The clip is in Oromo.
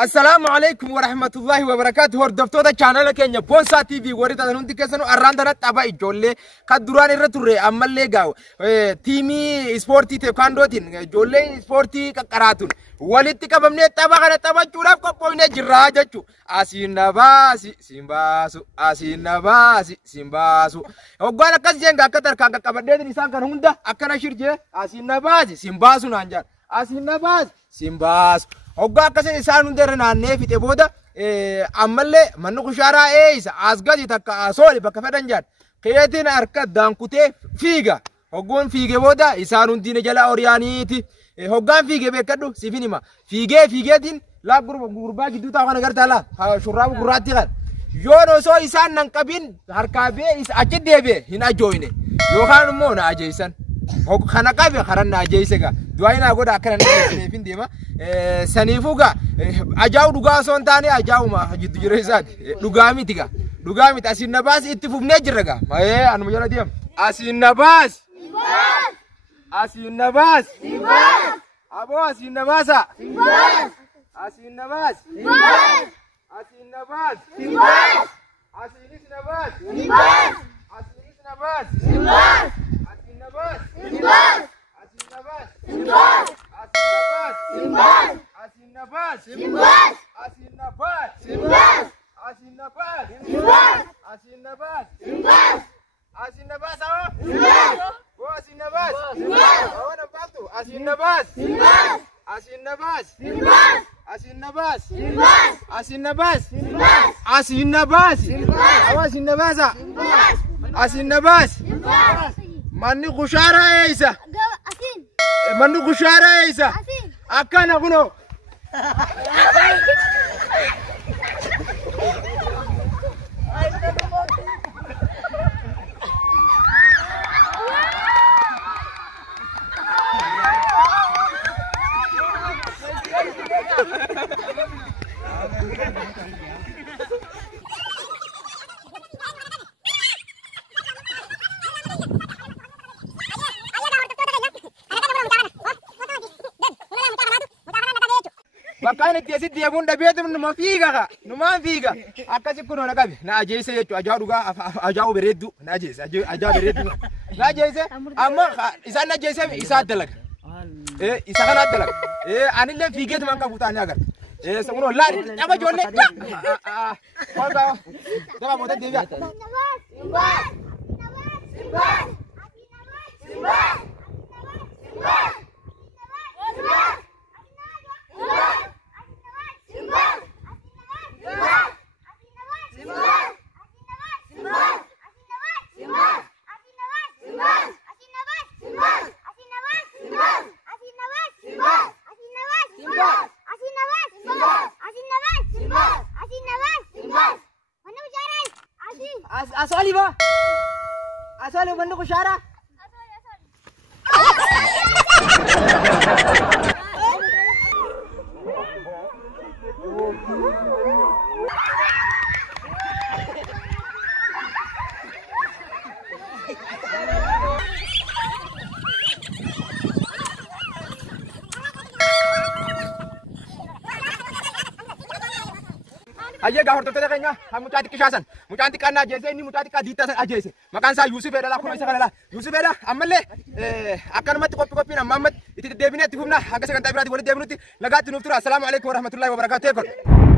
السلام عليكم ورحمة الله وبركاته. هردفتو دا channel كينيا بونسا تي في وريتا هندي كسانو أراندنا تابا إجولة كدران الرتورة أمال لجاو تيمي سبورتي تكاندو تين جولة سبورتي كقراتون وليتي كبمني تابا كنا تابا جولاف كبوينة جراجة جو أسينا باسي سيمباسو أسينا باسي سيمباسو وقالا كسجنغا كتر كاكا كبدي نسان كان هندا أكنا شرجة أسينا باسي سيمباسو نانجار أسينا باسي سيمباسو Hoggaa akkasii isaan hundeera naannee fixe booda ammallee manni kushaaraa eeyisa asgadi takka asooli bakka fedhan jaan keetiin harka daankutee fiiga hoggoon fiige booda isaan hundiine jala oriyaaniiti hoggaan fiige beekadhu sifin hima fiigeetiin laa gurbaa gidduu taa'u kana gartaa laa shurraabu gurraatti kan yoon osoo isaan nan qabin harkaa bee achi deebi'e hin ajooyne yookaan immoo na ajeessan kana qabe karanna ajeesega du'aayina goda akkana neefin deema saniifuga ajaa'u dhugaa soon taane ajaa'uma jiddu jireessaati dhugaa miti asiin na baasi itti fufnee jirra gaa anuma jala deema asiin na baasi aboo asiin na baasa asiinis na baasi Mani kushara eisa. Mani kushara eisa. Akana kuno. Bakkaan itti asitti deemuun dhabeetu numa fiiga numaan fiiga akkasi kunoo na qabe na ajeese jechuudha ajaa'u dhugaa ajaa'u bareeddu na ajeese ajaa'u bareeddu na ajeese amma isaan ajeese isaa dalaga isa kana dalaga anillee fiigeetu man qabu taanii agarra kunoo laari dhaba ijoollee kolba daba mootan deebi'a. Asali ba? Asali mandu kushara? Aye gahor to tete kanya mucati kishasan mucati kana jese ni mucati ka dita san ajese makan sa Yusuf eda la kuma isa kana la Yusuf eda amalle akan mat kopi na mamad iti debine ati humna aga sekan tabirati wali debinuti lagati nuftura assalamu alaikum warahmatullahi wabarakatuh.